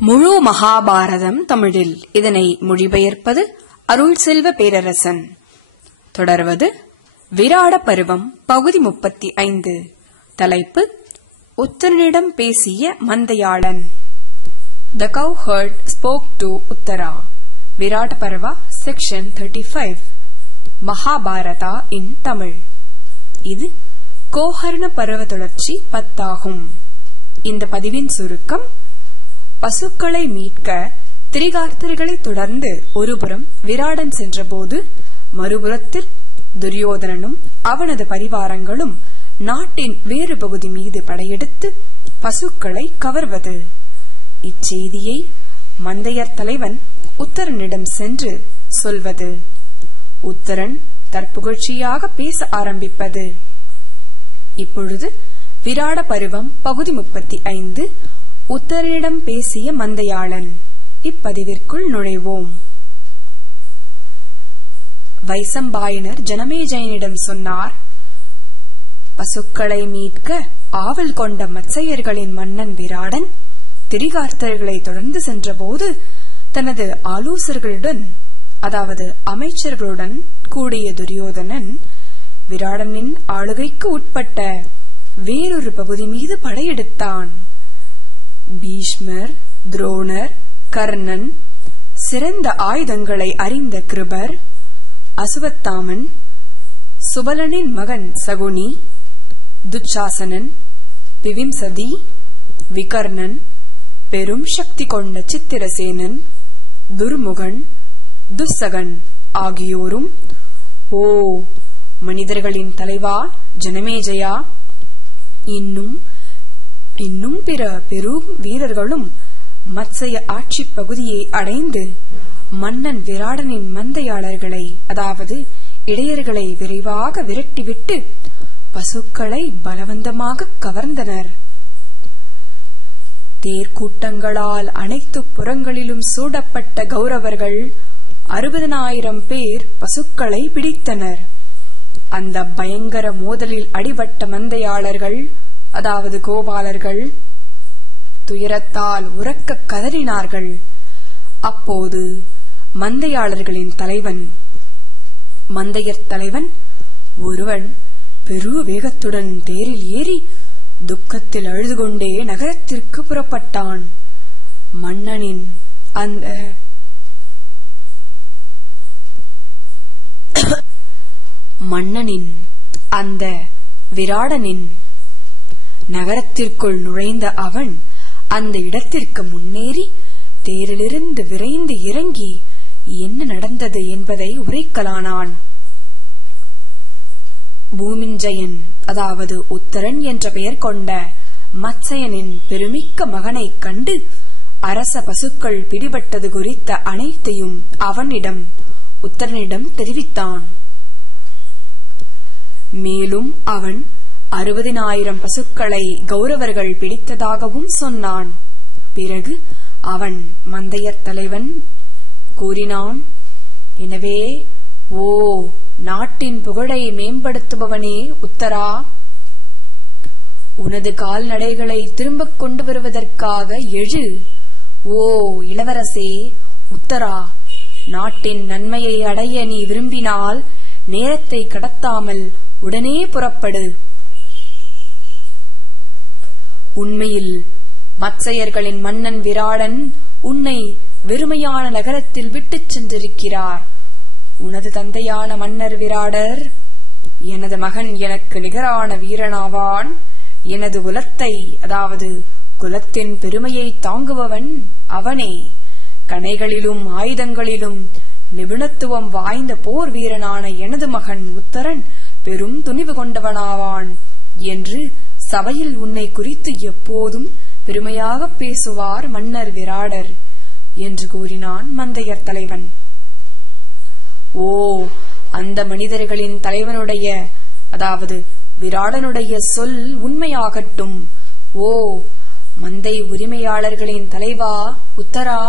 முழு மகாபாரதம் தமிழில். இதனை மொழிபெயர்ப்பது அருள் செல்வ பேரரசன். தொடர்வது விராட பருவம் பகுதி முப்பத்தி ஐந்து. தலைப்பு உத்தரனிடம் பேசிய மந்தையாளன். The cowherd spoke to Uttara Virata Parva section thirty five Mahabharata in Tamil. இது கோஹர்ண பருவ தொடர்ச்சி பத்தாகும். இந்த பதிவின் சுருக்கம் பசுக்களை மீட்க திரிகார்த்தர்களை தொடர்ந்து ஒருபுறம் விராடன் சென்றபோது மறுபுறத்தில் துரியோதனனும் அவனது பரிவாரங்களும் நாட்டின் வேறு பகுதி மீது படையெடுத்து பசுக்களை கவர்வது. இச்செய்தியை மந்தையர் தலைவன் உத்தரனிடம் சென்று சொல்வது. உத்தரன் தற்புகழ்ச்சியாக பேச ஆரம்பிப்பது. இப்பொழுது விராட பருவம் பகுதி முப்பத்தி ஐந்து உத்தரனிடம் பேசிய மந்தையாளன். இப்பதிவிற்குள் நுழைவோம். வைசம்பாயனர் ஜனமேஜயனிடம் சொன்னார் பசுக்களை மீட்க ஆவல் கொண்ட மத்சையர்களின் மன்னன் விராடன் திரிகார்த்தர்களை தொடர்ந்து சென்றபோது தனது ஆலோசகர்களுடன் அதாவது அமைச்சர்களுடன் கூடிய துரியோதனன் விராடனின் ஆளுகைக்கு உட்பட்ட வேறொரு பகுதி மீது படையெடுத்தான். பீஷ்மர் துரோணர் கர்ணன் சிறந்த ஆயுதங்களை அறிந்த கிருபர் அசுவத்தாமன் சுபலனின் மகன் சகுனி துச்சாசனன் பிவிம்சதி விகர்ணன் பெரும் சக்தி கொண்ட சித்திரசேனன் துர்முகன் துஸ்ஸகன் ஆகியோரும் ஓ மனிதர்களின் தலைவா ஜனமேஜயா இன்னும் இன்னும் பிற பெரும் வீரர்களும் மத்சய ஆட்சி பகுதியை அடைந்து மன்னன் விராடனின் மந்தையாளர்களை அதாவது இடையர்களை விரைவாக விரட்டிவிட்டு பசுக்களை பலவந்தமாக கவர்ந்தனர். தேர்கூட்டங்களால் அனைத்து புறங்களிலும் சூடப்பட்ட கௌரவர்கள் அறுபதனாயிரம் பேர் பசுக்களை பிடித்தனர். அந்த பயங்கர மோதலில் அடிபட்ட மந்தையாளர்கள் அதாவது கோபாலர்கள் துயரத்தால் உறக்க கதறினார்கள். அப்போது மந்தையாளர்களின் தலைவன் மந்தையர் தலைவன் ஒருவன் பெரு வேகத்துடன் தேரில் ஏறி துக்கத்தில் அழுது கொண்டே நகரத்திற்கு புறப்பட்டான். மன்னனின் அந்த மன்னனின் அந்த விராடனின் நகரத்திற்குள் நுழைந்த அவன் அந்த இடத்திற்கு முன்னேறி தேரிலிருந்து விரைந்து இறங்கி என்ன நடந்தது என்பதை உரைக்கலானான். பூமிஞ்சயன் அதாவது உத்தரன் என்ற பெயர் கொண்ட மத்சயனின் பெருமிக்க மகனைக் கண்டு அரச பசுக்கள் பிடிபட்டது குறித்த அனைத்தையும் அவனிடம் உத்தரனிடம் தெரிவித்தான். மேலும் அவன் அறுபதினாயிரம் பசுக்களை கௌரவர்கள் பிடித்ததாகவும் சொன்னான். பிறகு அவன் மந்தையர் தலைவன் கூறினான் எனவே ஓ நாட்டின் புகழை மேம்படுத்துபவனே உத்தரா. உனது கால்நடைகளை திரும்பக் கொண்டு வருவதற்காக எழு. ஓ இளவரசே உத்தரா. நாட்டின் நன்மையை அடைய நீ விரும்பினால் நேரத்தை கடத்தாமல் உடனே புறப்படு. உண்மையில் மத்சையர்களின் மன்னன் விராடன் உன்னை வெறுமையான நகரத்தில் விட்டுச் சென்றிருக்கிறார். உனது தந்தையான மன்னர் விராடர் எனது மகன் எனக்கு நிகரான வீரனாவான். எனது குலத்தை அதாவது குலத்தின் பெருமையை தாங்குபவன் அவனே. கணைகளிலும் ஆயுதங்களிலும் நிபுணத்துவம் வாய்ந்த போர் வீரனான எனது மகன் உத்தரன் பெரும் துணிவு கொண்டவனாவான் என்று சபையில் உன்னை குறித்து எப்போதும் பெருமையாக பேசுவார் மன்னர் விராடர் என்று கூறினான் மந்தையர் தலைவன். ஓ அந்த மனிதர்களின் தலைவனுடைய அதாவது விராடனுடைய சொல் உண்மையாகட்டும். ஓ மந்தை உரிமையாளர்களின் தலைவா உத்தரா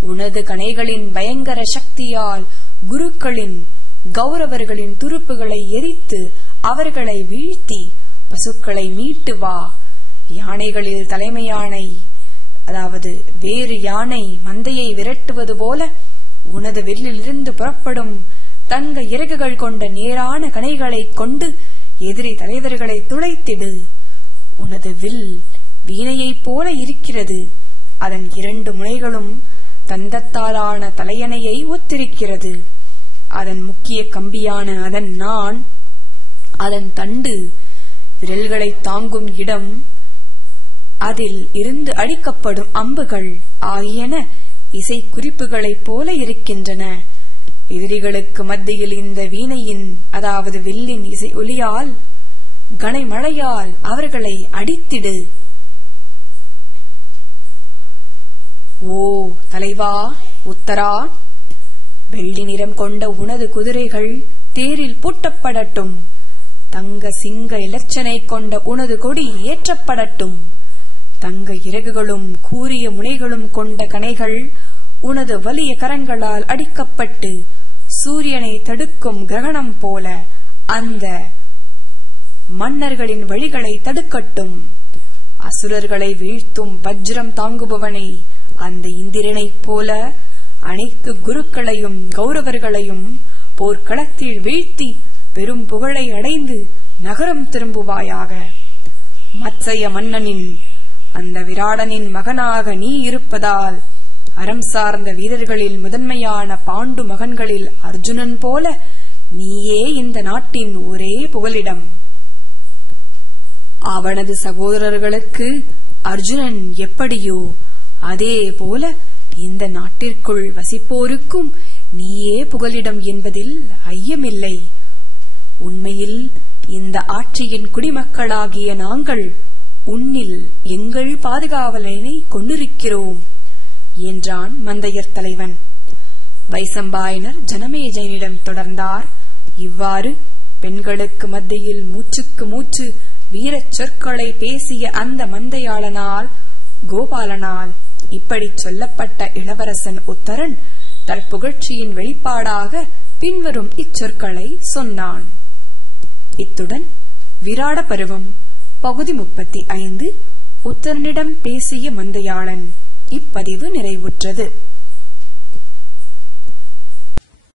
உனது கணைகளின் பயங்கர சக்தியால் குருக்களின் கௌரவர்களின் துருப்புகளை எரித்து அவர்களை வீழ்த்தி பசுக்களை மீட்டு வா. யானைகளில் தலைமை யானை அதாவது வேறு யானை மந்தையை விரட்டுவது போல உனது வில்லிலிருந்து புறப்படும் தங்க இறகுகள் கொண்ட நேரான கணைகளைக் கொண்டு எதிரி தலைவர்களை துளைத்திடு. உனது வில் வீணையைப் போல இருக்கிறது. அதன் இரண்டு முனைகளும் தந்தத்தாலான தலையணையை ஒத்திருக்கிறது. அதன் முக்கிய கம்பியான அதன் நான் அதன் தண்டு விரல்களை தாங்கும் இடம் அதில் இருந்து அடிக்கப்படும் அம்புகள் ஆகியன இசை குறிப்புகளைப் போல இருக்கின்றன. எதிரிகளுக்கு மத்தியில் இந்த வீணையின் அதாவது வில்லின் இசை ஒலியால் கனைமழையால் அவர்களை அடித்திடு. ஓ தலைவா உத்தரா வெள்ளி நிறம் கொண்ட உனது குதிரைகள் தேரில் பூட்டப்படட்டும். தங்க சிங்க இலச்சனை கொண்ட உனது கொடி ஏற்றப்படட்டும். தங்க இறகுகளும் கூரிய முனைகளும் கொண்ட கணைகள் உனது வலிய கரங்களால் அடிக்கப்பட்டு சூரியனை தடுக்கும் கிரகணம் போல அந்த மன்னர்களின் வழிகளை தடுக்கட்டும். அசுரர்களை வீழ்த்தும் வஜ்ரம் தாங்குபவனை அந்த இந்திரனைப் போல அனைத்து குருக்களையும் கௌரவர்களையும் போர்க்களத்தில் வீழ்த்தி பெரும் புகழை அடைந்து நகரம் திரும்புவாயாக. மத்சய மன்னனின் அந்த விராடனின் மகனாக நீ இருப்பதால் அறம் சார்ந்த வீரர்களில் முதன்மையான பாண்டு மகன்களில் அர்ஜுனன் போல நீயே இந்த நாட்டின் ஒரே புகலிடம். அவனது சகோதரர்களுக்கு அர்ஜுனன் எப்படியோ அதே போல இந்த நாட்டிற்குள் வசிப்போருக்கும் நீயே புகலிடம் என்பதில் ஐயமில்லை. உண்மையில் இந்த ஆட்சியின் குடிமக்களாகிய நாங்கள் உன்னில் எங்கள் பாதுகாவலனை கொண்டிருக்கிறோம் என்றான் மந்தையர் தலைவன். வைசம்பாயனர் ஜனமேஜனிடம் தொடர்ந்தார். இவ்வாறு பெண்களுக்கு மத்தியில் மூச்சுக்கு மூச்சு வீரச் சொற்களை பேசிய அந்த மந்தையாளனால் கோபாலனால் இப்படி சொல்லப்பட்ட இளவரசன் உத்தரன் தற்புகழ்ச்சியின் வெளிப்பாடாக பின்வரும் இச்சொற்களை சொன்னான். இத்துடன் விராட பருவம் பகுதி முப்பத்தி ஐந்து உத்தரனிடம் பேசிய மந்தையாளன் இப்பதிவு நிறைவுற்றது.